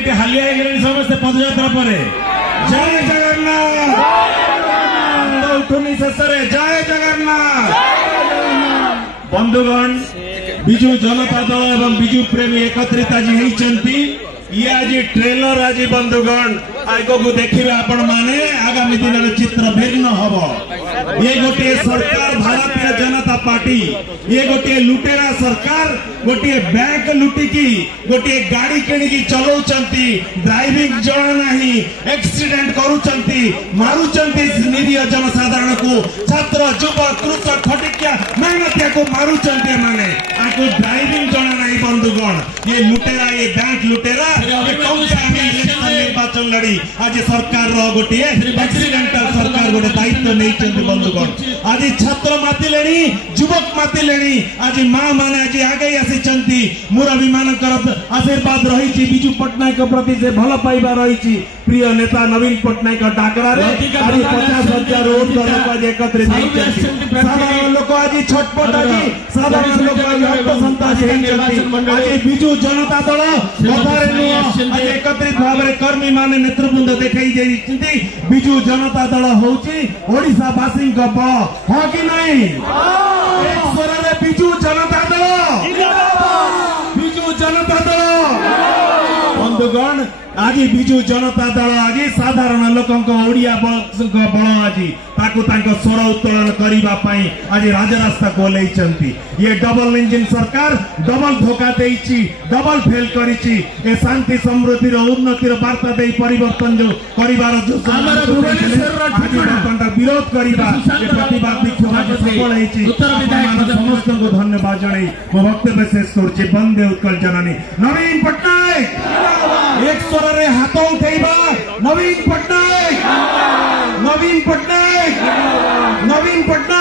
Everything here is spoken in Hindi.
के हालिया समस्ते पदयात्रा पर जय जगन्नाथ उठुनी शेष जय जगन्नाथ। बंधुगण विजु जनता दल एवं विजु प्रेमी एकत्रित आज होती ये आज ट्रेलर आज बंधुगण आग को देखिए आपण माने आगामी दिन में चित्र भिन्न हम ये गोटे सरकार भारतीय जनता पार्टी ये गोटे लुटेरा सरकार गोटे बैंक लुटिकी गोटे गाड़ी किणिकी चलाउचंती ड्राइविंग जणा नहीं एक्सीडेंट करूचंती मारुचंती निरीह जनसाधारण को छात्र युवक कृषक खटिकिया मेहनतिया को मारुचंती माने आको ड्राइविंग जणा नहीं बंधुगण ये लुटेरा ये बैंक लुटेरा निर्वाचन लड़ी आज सरकार गोटे एक्सीडेंटल सरकार गोटे दायित्व नहीं बंधुगण आज छात्र मातिले युवक मातिले आज माँ मैंने आज आगे आसी मुरबी मान आशीर्वाद रही विजु पट्टनायक प्रति से भल पाइबा रही प्रिय नेता नवीन पट्टनायक डाकरा 50,000 लोक आज एकत्रित साधारण लोक आज छटपट आज साधारण लोक आज हतसंत आज विजु जनता दल आज एकत्रित भाव में कर्मी मान नेतृवृंद देखी विजु जनता दल हूँ ओडिशावासी बल हाँ कि नहीं विजु जनता दल विजु जनता दल बंधुगण आज विजु जनता दल आज साधारण लोक ओडिया बल आज स्वर उत्तोलन करने आज राजरास्ता को ये डबल इंजिन सरकार डबल धोखा देती डबल फेल करी शांति समृद्धि उन्नतिर वार्ता दे परिवर्तन जो करिवार जो विरोध करवा प्रतिवाद विक्षोभ सफल समस्त को धन्यवाद जन मो वक्तव्य शेष कर वंदे उत्कल जननी नवीन पट्टनायक एक स्वर रे हाथ उठेबा नवीन पट्टनायक नवीन पट्टनायक नवीन पट्टनायक।